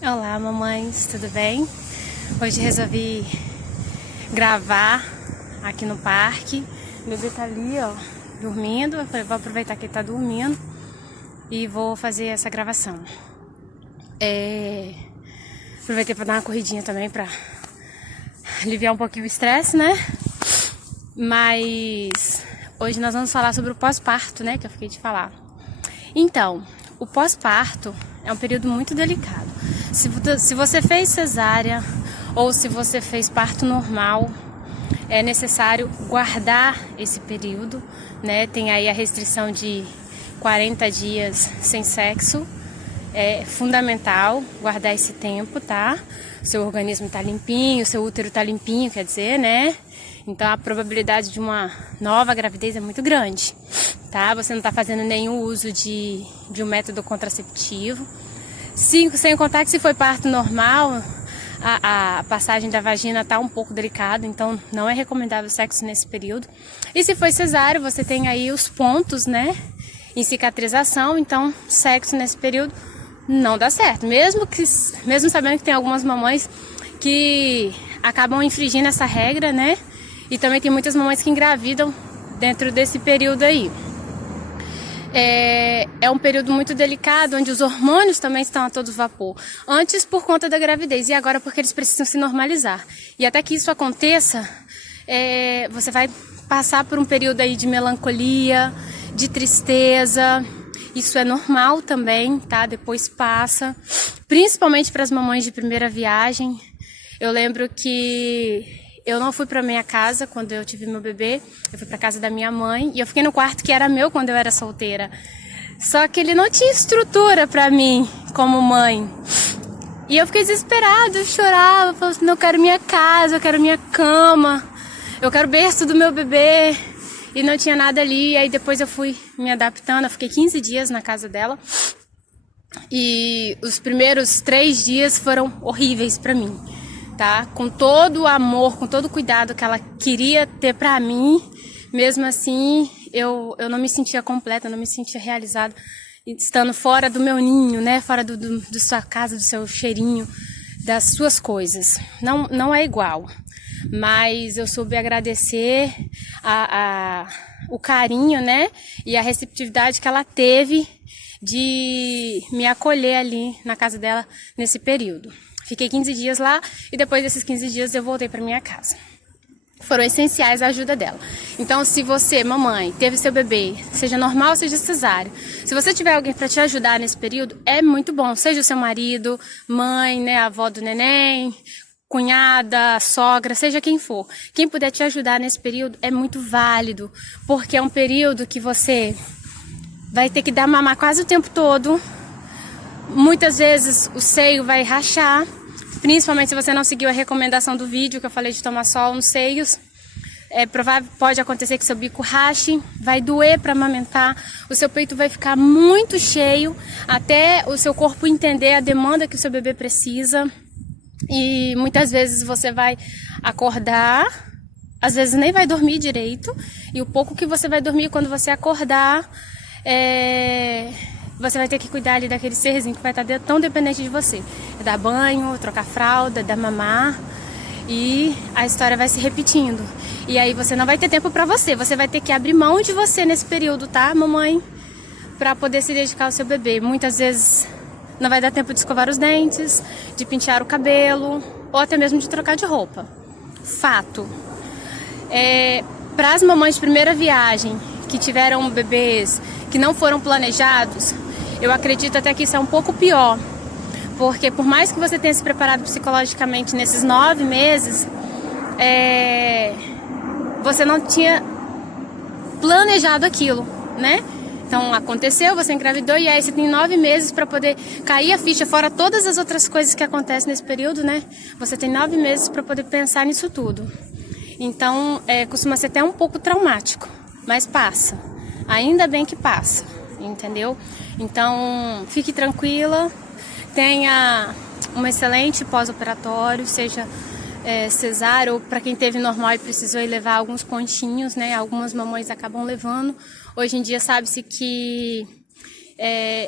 Olá, mamães, tudo bem? Hoje resolvi gravar aqui no parque. O bebê tá ali, ó, dormindo. Eu falei, vou aproveitar que ele tá dormindo e vou fazer essa gravação. Aproveitei para dar uma corridinha também para aliviar um pouquinho o estresse, né? Mas hoje nós vamos falar sobre o pós-parto, né? Que eu fiquei de falar. Então, o pós-parto é um período muito delicado. Se você fez cesárea ou se você fez parto normal, é necessário guardar esse período, né? Tem aí a restrição de 40 dias sem sexo. É fundamental guardar esse tempo, tá? Seu organismo tá limpinho, seu útero tá limpinho, quer dizer, né? Então a probabilidade de uma nova gravidez é muito grande, tá? Você não tá fazendo nenhum uso de um método contraceptivo. Sem contar que se foi parto normal, a passagem da vagina tá um pouco delicada, então não é recomendável sexo nesse período. E se foi cesárea, você tem aí os pontos, né, em cicatrização, então sexo nesse período não dá certo. Mesmo sabendo que tem algumas mamães que acabam infringindo essa regra, né, e também tem muitas mamães que engravidam dentro desse período aí. É um período muito delicado, onde os hormônios também estão a todo vapor. Antes por conta da gravidez e agora porque eles precisam se normalizar. E até que isso aconteça, você vai passar por um período aí de melancolia, de tristeza. Isso é normal também, tá? Depois passa. Principalmente para as mamães de primeira viagem. Eu lembro que eu não fui para minha casa quando eu tive meu bebê, eu fui para casa da minha mãe e eu fiquei no quarto que era meu quando eu era solteira. Só que ele não tinha estrutura para mim como mãe. E eu fiquei desesperada, eu chorava, falava assim, não, eu quero minha casa, eu quero minha cama, eu quero o berço do meu bebê. E não tinha nada ali, e aí depois eu fui me adaptando, eu fiquei 15 dias na casa dela. E os primeiros 3 dias foram horríveis para mim. Tá? Com todo o amor, com todo o cuidado que ela queria ter pra mim, mesmo assim, eu não me sentia completa, não me sentia realizada, estando fora do meu ninho, né? Fora do sua casa, do seu cheirinho, das suas coisas. Não é igual, mas eu soube agradecer o carinho, né? E a receptividade que ela teve de me acolher ali na casa dela nesse período. Fiquei 15 dias lá e depois desses 15 dias eu voltei para minha casa. Foram essenciais a ajuda dela. Então, se você, mamãe, teve seu bebê, seja normal, seja cesárea, se você tiver alguém para te ajudar nesse período, é muito bom. Seja o seu marido, mãe, né, a avó do neném, cunhada, sogra, seja quem for. Quem puder te ajudar nesse período é muito válido, porque é um período que você vai ter que dar mamar quase o tempo todo. Muitas vezes o seio vai rachar, principalmente se você não seguiu a recomendação do vídeo que eu falei de tomar sol nos seios. Pode acontecer que seu bico rache, vai doer para amamentar, o seu peito vai ficar muito cheio, até o seu corpo entender a demanda que o seu bebê precisa. E muitas vezes você vai acordar, às vezes nem vai dormir direito, e o pouco que você vai dormir quando você acordar, você vai ter que cuidar ali daquele serzinho que vai estar tão dependente de você. É dar banho, trocar fralda, dar mamar. E a história vai se repetindo. E aí você não vai ter tempo pra você. Você vai ter que abrir mão de você nesse período, tá, mamãe? Pra poder se dedicar ao seu bebê. Muitas vezes não vai dar tempo de escovar os dentes, de pentear o cabelo, ou até mesmo de trocar de roupa. Fato. Para as mamães de primeira viagem, que tiveram bebês que não foram planejados, eu acredito até que isso é um pouco pior, porque por mais que você tenha se preparado psicologicamente nesses 9 meses, você não tinha planejado aquilo, né? Então aconteceu, você engravidou e aí você tem 9 meses para poder cair a ficha, fora todas as outras coisas que acontecem nesse período, né? Você tem 9 meses para poder pensar nisso tudo. Então costuma ser até um pouco traumático, mas passa. Ainda bem que passa, entendeu? Então, fique tranquila, tenha um excelente pós-operatório, seja cesárea ou para quem teve normal e precisou ir levar alguns pontinhos, né? Algumas mamães acabam levando. Hoje em dia sabe-se que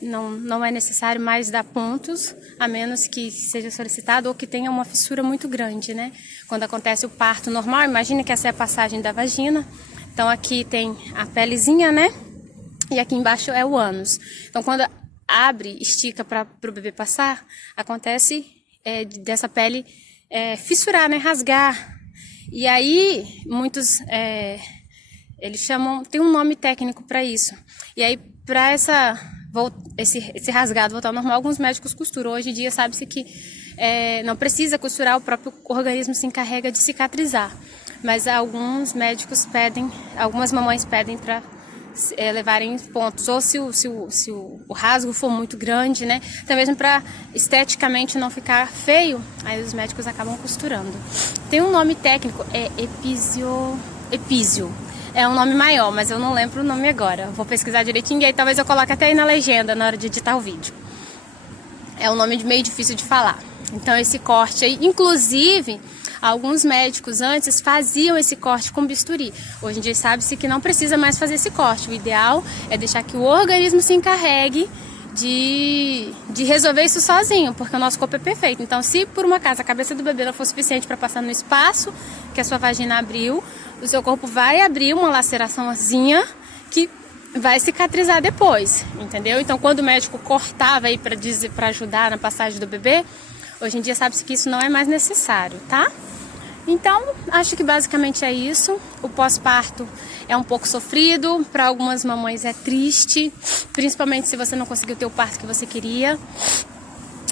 não é necessário mais dar pontos, a menos que seja solicitado ou que tenha uma fissura muito grande, né? Quando acontece o parto normal, imagina que essa é a passagem da vagina. Então aqui tem a pelezinha, né? E aqui embaixo é o ânus. Então quando abre, estica para o bebê passar, acontece dessa pele fissurar, né? Rasgar. E aí muitos eles chamam, tem um nome técnico para isso. E aí para esse rasgado voltar ao normal, alguns médicos costuram. Hoje em dia sabe-se que não precisa costurar, o próprio organismo se encarrega de cicatrizar. Mas alguns médicos pedem, algumas mamães pedem para levarem pontos, ou se o rasgo for muito grande, né? Até mesmo para esteticamente não ficar feio, aí os médicos acabam costurando. Tem um nome técnico, epísio. É um nome maior, mas eu não lembro o nome agora. Vou pesquisar direitinho e aí talvez eu coloque até aí na legenda na hora de editar o vídeo. É um nome meio difícil de falar. Então esse corte aí, inclusive, alguns médicos antes faziam esse corte com bisturi. Hoje em dia sabe-se que não precisa mais fazer esse corte. O ideal é deixar que o organismo se encarregue de resolver isso sozinho, porque o nosso corpo é perfeito. Então, se por uma acaso a cabeça do bebê não for suficiente para passar no espaço que a sua vagina abriu, o seu corpo vai abrir uma laceraçãozinha que vai cicatrizar depois, entendeu? Então, quando o médico cortava aí para ajudar na passagem do bebê, hoje em dia sabe-se que isso não é mais necessário, tá? Então, acho que basicamente é isso. O pós-parto é um pouco sofrido, para algumas mamães é triste, principalmente se você não conseguiu ter o parto que você queria.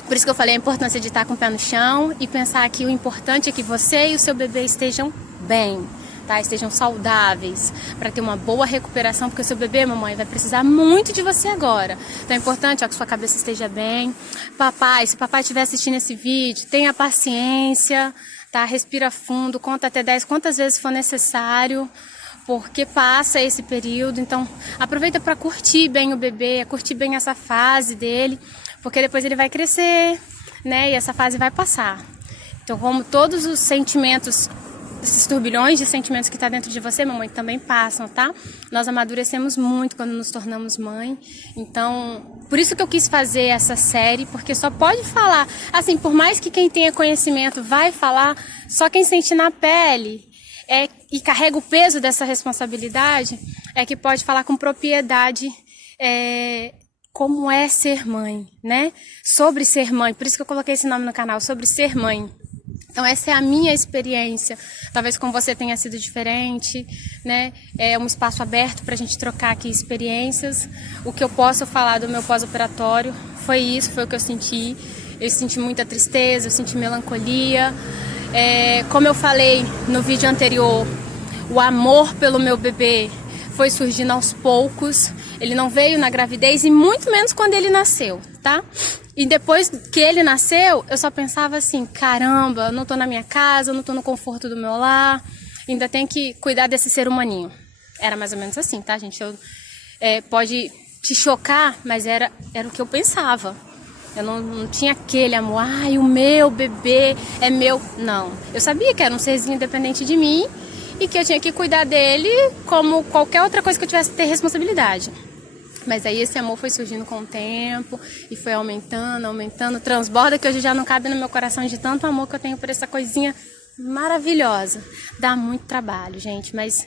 Por isso que eu falei a importância de estar com o pé no chão e pensar que o importante é que você e o seu bebê estejam bem, tá? Estejam saudáveis, para ter uma boa recuperação, porque o seu bebê, mamãe, vai precisar muito de você agora. Então é importante que sua cabeça esteja bem. Papai, se papai estiver assistindo esse vídeo, tenha paciência, tá? Respira fundo, conta até 10 quantas vezes for necessário, porque passa esse período. Então aproveita para curtir bem o bebê, curtir bem essa fase dele, porque depois ele vai crescer, né? E essa fase vai passar. Então, como todos os sentimentos, esses turbilhões de sentimentos que está dentro de você, mamãe, também passam, tá? Nós amadurecemos muito quando nos tornamos mãe. Então, por isso que eu quis fazer essa série, porque só pode falar, assim, por mais que quem tenha conhecimento vai falar, só quem sente na pele e carrega o peso dessa responsabilidade é que pode falar com propriedade como é ser mãe, né? Sobre ser mãe, por isso que eu coloquei esse nome no canal, sobre ser mãe. Então essa é a minha experiência, talvez com você tenha sido diferente, né? É um espaço aberto para a gente trocar aqui experiências. O que eu posso falar do meu pós-operatório foi isso, foi o que eu senti. Eu senti muita tristeza, eu senti melancolia. Como eu falei no vídeo anterior, o amor pelo meu bebê foi surgindo aos poucos. Ele não veio na gravidez e muito menos quando ele nasceu, tá? E depois que ele nasceu, eu só pensava assim, caramba, eu não tô na minha casa, eu não tô no conforto do meu lar, ainda tenho que cuidar desse ser humaninho. Era mais ou menos assim, tá, gente? Pode te chocar, mas era o que eu pensava. Eu não tinha aquele amor, ai, o meu bebê é meu. Não, eu sabia que era um serzinho independente de mim e que eu tinha que cuidar dele como qualquer outra coisa que eu tivesse que ter responsabilidade. Mas aí esse amor foi surgindo com o tempo e foi aumentando, transborda que hoje já não cabe no meu coração de tanto amor que eu tenho por essa coisinha maravilhosa. Dá muito trabalho, gente, mas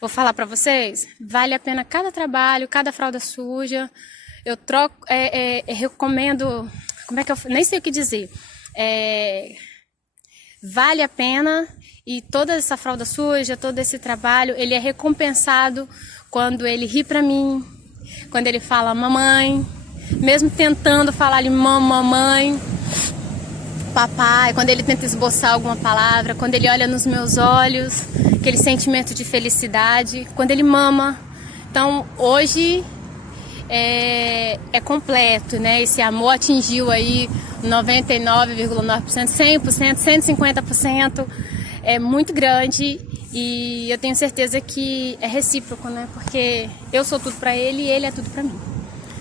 vou falar pra vocês, vale a pena cada trabalho, cada fralda suja. Eu recomendo, nem sei o que dizer, vale a pena e toda essa fralda suja, todo esse trabalho, ele é recompensado quando ele ri pra mim, quando ele fala mamãe, mesmo tentando falar ali mamãe, papai, quando ele tenta esboçar alguma palavra, quando ele olha nos meus olhos, aquele sentimento de felicidade, quando ele mama. Então hoje é completo, né? Esse amor atingiu aí 99,9%, 100%, 150%, é muito grande. E eu tenho certeza que é recíproco, né? Porque eu sou tudo pra ele e ele é tudo pra mim.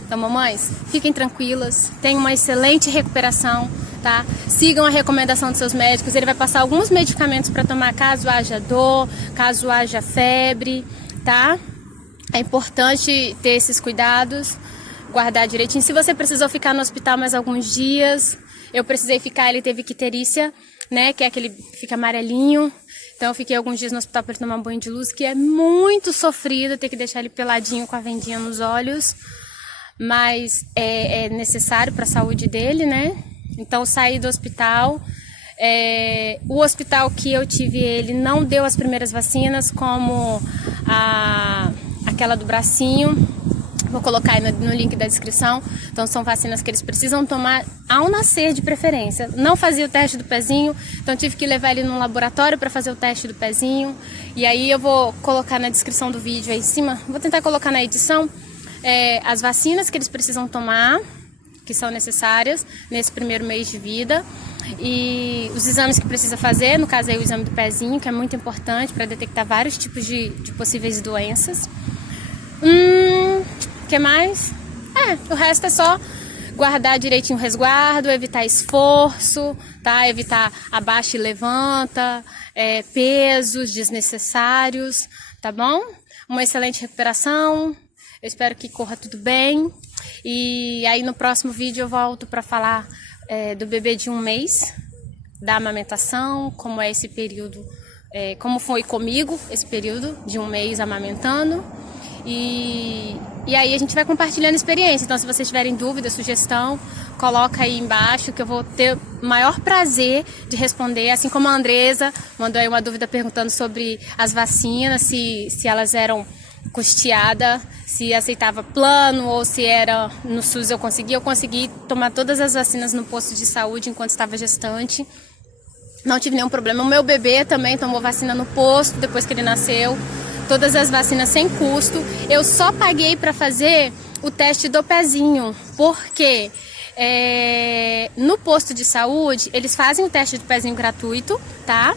Então, mamães, fiquem tranquilas, tenham uma excelente recuperação, tá? Sigam a recomendação dos seus médicos, ele vai passar alguns medicamentos para tomar caso haja dor, caso haja febre, tá? É importante ter esses cuidados, guardar direitinho. Se você precisou ficar no hospital mais alguns dias, eu precisei ficar, ele teve icterícia, né, que é aquele fica amarelinho. Então eu fiquei alguns dias no hospital para ele tomar banho de luz, que é muito sofrido, ter que deixar ele peladinho com a vendinha nos olhos. Mas é necessário para a saúde dele, né? Então saí do hospital. O hospital que eu tive ele não deu as primeiras vacinas, como aquela do bracinho. Vou colocar aí no link da descrição. Então são vacinas que eles precisam tomar ao nascer, de preferência. Não fazia o teste do pezinho, então tive que levar ele no laboratório para fazer o teste do pezinho. E aí eu vou colocar na descrição do vídeo aí em cima, vou tentar colocar na edição as vacinas que eles precisam tomar, que são necessárias nesse primeiro mês de vida. E os exames que precisa fazer, no caso aí o exame do pezinho, que é muito importante para detectar vários tipos de possíveis doenças. Que mais? O resto é só guardar direitinho o resguardo, evitar esforço, tá? Evitar abaixa e levanta, pesos desnecessários, tá bom? Uma excelente recuperação, eu espero que corra tudo bem. E aí no próximo vídeo eu volto para falar do bebê de 1 mês, da amamentação, como é esse período, como foi comigo esse período de 1 mês amamentando. E aí a gente vai compartilhando experiência. Então se vocês tiverem dúvida, sugestão, coloca aí embaixo que eu vou ter o maior prazer de responder. Assim como a Andresa mandou aí uma dúvida perguntando sobre as vacinas, se elas eram custeadas, se aceitava plano ou se era no SUS. Eu consegui tomar todas as vacinas no posto de saúde enquanto estava gestante. Não tive nenhum problema. O meu bebê também tomou vacina no posto depois que ele nasceu. Todas as vacinas sem custo. Eu só paguei para fazer o teste do pezinho, porque no posto de saúde eles fazem o teste do pezinho gratuito, tá?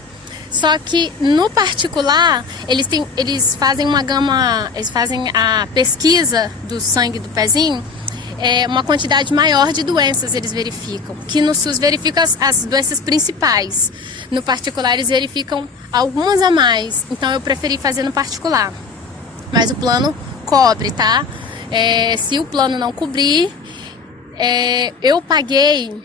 Só que no particular eles fazem uma gama, eles fazem a pesquisa do sangue do pezinho, uma quantidade maior de doenças eles verificam, que no SUS verificam as doenças principais. No particular eles verificam algumas a mais, então eu preferi fazer no particular. Mas o plano cobre, tá? Se o plano não cobrir, eu paguei,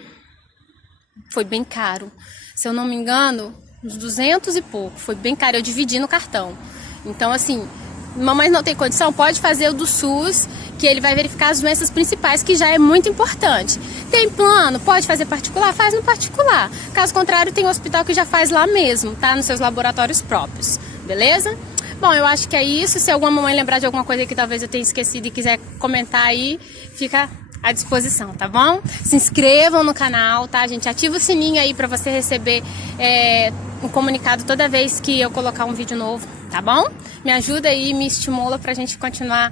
foi bem caro. Se eu não me engano, uns 200 e pouco, foi bem caro, eu dividi no cartão. Então assim, mamãe não tem condição, pode fazer o do SUS, que ele vai verificar as doenças principais, que já é muito importante. Tem plano? Pode fazer particular? Faz no particular. Caso contrário, tem um hospital que já faz lá mesmo, tá? Nos seus laboratórios próprios, beleza? Bom, eu acho que é isso. Se alguma mamãe lembrar de alguma coisa que talvez eu tenha esquecido e quiser comentar aí, fica à disposição, tá bom? Se inscrevam no canal, tá, gente? Ativa o sininho aí pra você receber um comunicado toda vez que eu colocar um vídeo novo, tá bom? Me ajuda aí, me estimula pra gente continuar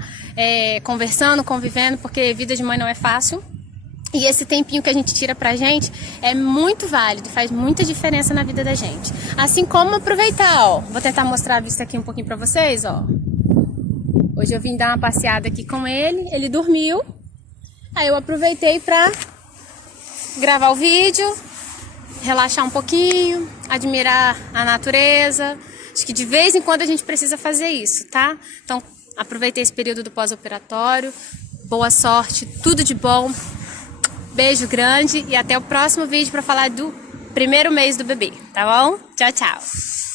conversando, convivendo, porque vida de mãe não é fácil. E esse tempinho que a gente tira pra gente é muito válido, faz muita diferença na vida da gente. Assim como aproveitar, ó. Vou tentar mostrar a vista aqui um pouquinho pra vocês, ó. Hoje eu vim dar uma passeada aqui com ele dormiu. Aí eu aproveitei pra gravar o vídeo, relaxar um pouquinho, admirar a natureza. Acho que de vez em quando a gente precisa fazer isso, tá? Então, aproveitei esse período do pós-operatório. Boa sorte, tudo de bom. Beijo grande e até o próximo vídeo para falar do primeiro mês do bebê, tá bom? Tchau, tchau!